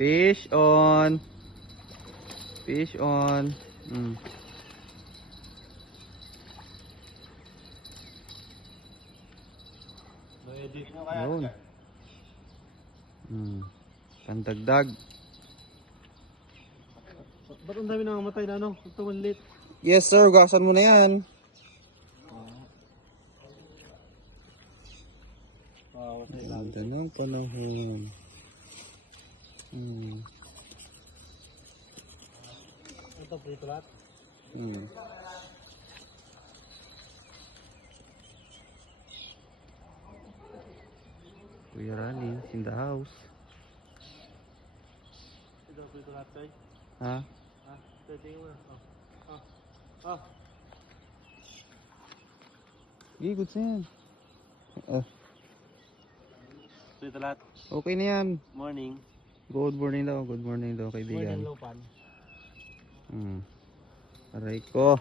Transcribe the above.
Fish on. Fish on. Yun. Pandagdag. Ba't ang dami nangamatay na ano? Ito malit. Yes sir, gasan mo na yan. Ganda ng panahon. Ito prito lahat. Kuya Rani, in the house. Ito prito lahat tayo. Ha? Ito tingin mo. Sige, good na yan. Prito lahat. Okay na yan. Morning. Good morning daw kaibigan. Morning low pan. Aray ko.